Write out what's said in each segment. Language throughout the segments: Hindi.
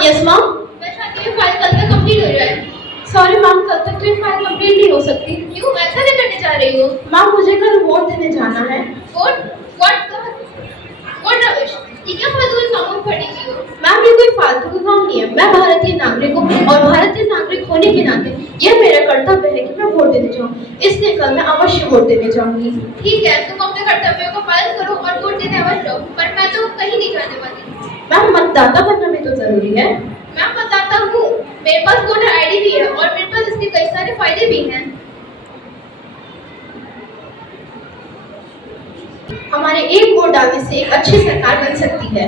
Yes ma'am. मैं चाहती हूँ फाइल कल तक कंप्लीट हो जाए। सॉरी मैम, कल तक तो ये फाइल कंप्लीट नहीं हो सकती। क्यों, ऐसा क्या करने जा रही हो? मैम मुझे कल वोट देने जाना है। वोट? व्हाट रविश, ये क्या फालतू के कामों में पड़ी हुई हो? मैम ये कोई फालतू का काम नहीं है। मैं भारतीय नागरिक हूँ और भारतीय नागरिक होने के नाते यह मेरा कर्तव्य है कि मैं वोट देने जाऊँ, इसलिए कल मैं अवश्य वोट देने जाऊंगी। ठीक है, तुम अपने कर्तव्यों को पालन करो और वोट देने अवश्य जाओ, पर मैं तो कहीं नहीं जाने वाली। मैम मतदाता बनना भी तो जरूरी है। मैं मतदाता हूँ, मेरे पास वोटर आईडी भी है और मेरे पास इसके कई सारे फायदे भी हैं। हमारे एक वोट डालने से एक अच्छी सरकार बन सकती है।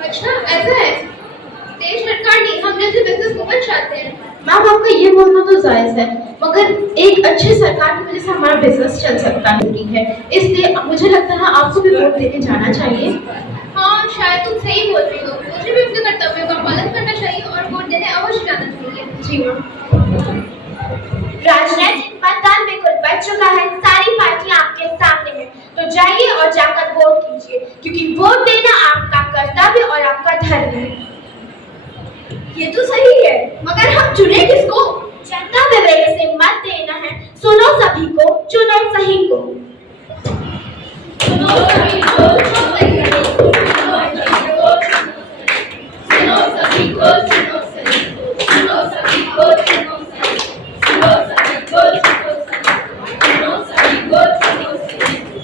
अच्छा ऐसा है, देश सरकार नहीं, हम जैसे बिजनेस वुमन चाहते हैं। मैम आपका ये बोलना तो जायज है, मगर एक अच्छी सरकार की वजह से हमारा बिजनेस चल सकता है, इसलिए मुझे लगता है आपको भी वोट देने जाना चाहिए। हाँ शायद तुम सही बोल रही हो, मुझे भी अपने कर्तव्यों का पालन करना चाहिए और वोट देने अवश्य जाना चाहिए। जी मैम। राजनीतिक मतदान बिल्कुल बच चुका है, सारी पार्टियां आपके सामने हैं, तो जाइए और जाकर वोट कीजिए, क्योंकि वोट देना आपका कर्तव्य और आपका धर्म है। ये तो सही है, मगर हम चुने किसको? जनता विवेक से मत देना है, सुनो सभी को, चुनो सही को। सुनो सभी को, चुनो सही को। सुनो सभी को, चुनो सही को। सुनो सभी को, चुनो सही को। सुनो सभी को, चुनो सही को। सुनो सभी को, चुनो सही को।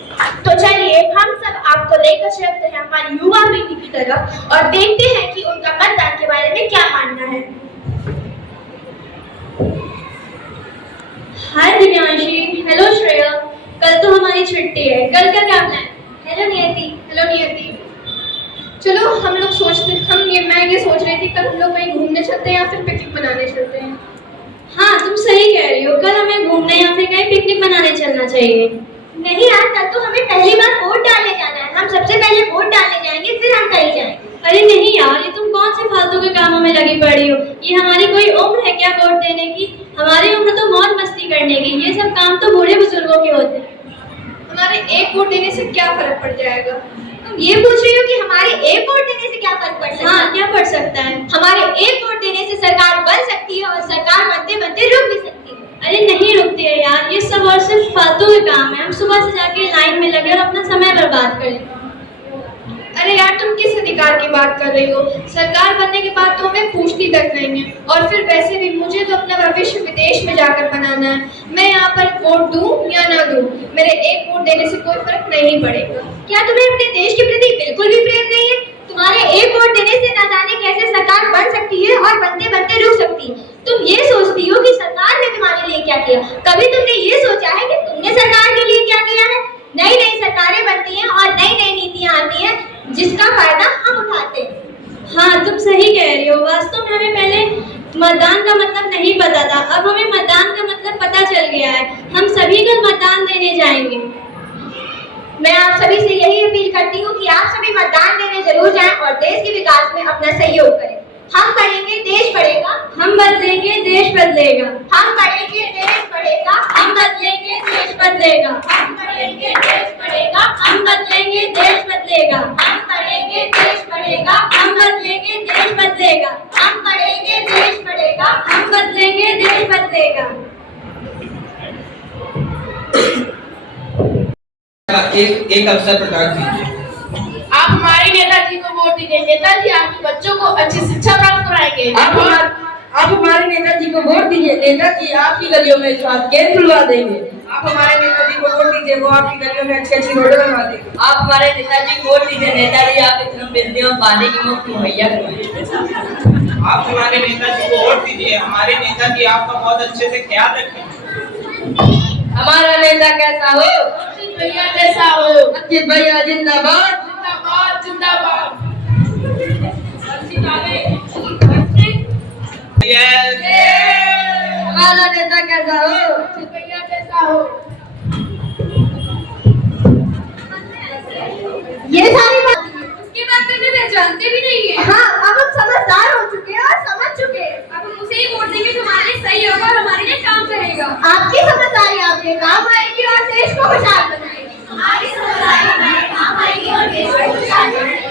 तो चलिए हम सब आपको लेकर चलते हैं हमारी युवा पीढ़ी की तरफ और देखते हैं कि उनका मतदान के बारे में क्या मानना है। हाय दिव्यांशी, हेलो श्रेया, कल तो हमारी छुट्टी है, कल का क्या प्लान? हेलो नियति। हेलो नियति। चलो हम लोग मैं ये सोच रही थी कल हम लोग कहीं घूमने चलते हैं या फिर पिकनिक मनाने चलते हैं। हाँ तुम सही कह रही हो, कल हमें घूमने या फिर कहीं पिकनिक मनाने चलना चाहिए। नहीं यार, कल तो हमें पहली बार वोट डालने जाना है, हम सबसे पहले वोट डालने जाएंगे फिर हम कहीं जाएंगे। अरे नहीं यार, ये तुम कौन से फालतू के कामों में लगी पड़ी हो? ये हमारी कोई उम्र है क्या वोट देने की? हमारी उम्र तो मौज मस्ती करने की, ये सब काम तो बूढ़े बुजुर्गों के होते हैं। हमारे एक वोट देने से क्या फर्क पड़ जाएगा? तुम ये पूछ रही हो कि हमारे एक वोट देने से क्या फर्क पड़ सकता है? हाँ क्या पड़ सकता है? हमारे एक वोट देने से सरकार बन सकती है और सरकार बनते बनते रुक भी सकती है। अरे नहीं रुकती है यार, ये सब और सिर्फ फालतू के काम है। हम सुबह से जाके लाइन में लगे और अपना समय बर्बाद करें। अरे यार तुम किस अधिकार की बात कर रही हो? सरकार बनने के बाद तो हमें पूछती तक नहीं है, और फिर वैसे भी मुझे तो अपना भविष्य विदेश में जाकर बनाना है। मैं यहाँ पर वोट दूं या ना दूं, मेरे एक वोट देने से कोई फर्क नहीं पड़ेगा। क्या तुम्हें अपने देश के प्रति बिल्कुल भी प्रेम नहीं है? तुम्हारे एक वोट देने से न जाने कैसे सरकार बन सकती है और बनते बनते रुक सकती है। तुम ये सोचती हो कि सरकार ने तुम्हारे लिए क्या किया, कभी तुमने ये सोचा है कि तुमने सरकार के लिए क्या किया है? नई नई सरकारें बनती हैं और नई नई नीतियां आती हैं जिसका फायदा हम उठाते हैं। हाँ तुम सही कह रही हो, वास्तव में हमें पहले मतदान का मतलब नहीं पता था, अब हमें मतदान का मतलब पता चल गया है। हम सभी कल मतदान देने जाएंगे। मैं आप सभी से यही अपील करती हूँ कि आप सभी मतदान देने जरूर जाएं और देश के विकास में अपना सहयोग करें। हम बढ़ेंगे देश बढ़ेगा, हम बदलेंगे देश बदलेगा। हम बढ़ेंगे देश बढ़ेगा, हम बदलेंगे देश बदलेगा। हम बढ़ेंगे देश बढ़ेगा, हम बदलेंगे देश बदलेगा। हम बढ़ेंगे देश बढ़ेगा, हम बदलेंगे देश बदलेगा। हम बढ़ेंगे देश बढ़ेगा, हम बदलेंगे देश बदलेगा। एक अवसर प्रदान कीजिए। आप हमारे नेताजी को वोट दीजिए। नेताजी आपके बच्चों को अच्छी शिक्षा प्राप्त कराएंगे। आप हमारे नेताजी को वोट दीजिए, नेताजी आपकी गलियों में स्वास्थ्य केंद्र खुलवा देंगे। आप हमारे नेताजी को वोट दीजिए, वो आपकी गलियों में अच्छी अच्छी रोडें बनवा देंगे। आप हमारे नेताजी को वोट दीजिए, नेताजी आपके तरफ बिजली और पानी की मुफ्त मुहैया करवाएंगे। आप हमारे नेताजी को वोट दीजिए, हमारे नेताजी आपका बहुत अच्छे से ख्याल रखें। हमारा नेता कैसा हो? भैया जैसा हो। अच्युत भैया जिंदाबाद। जिंदाबाद जिंदाबाद। वाला नेता कैसा हो? भैया जैसा हो। ये सारी बात उसकी बात में पहचानते भी नहीं है। हाँ, अब हम समझदार हो चुके हैं और समझ चुके हैं। अब हम उसे ही वोट देंगे जो हमारे लिए सही होगा और हमारे लिए काम करेगा। आपकी समझदारी आपके काम आएगी और देश को खुशहाल बनाएगी। हमारी समझदारी हमारे काम आएगी और देश को खुशहाल बनाएगी।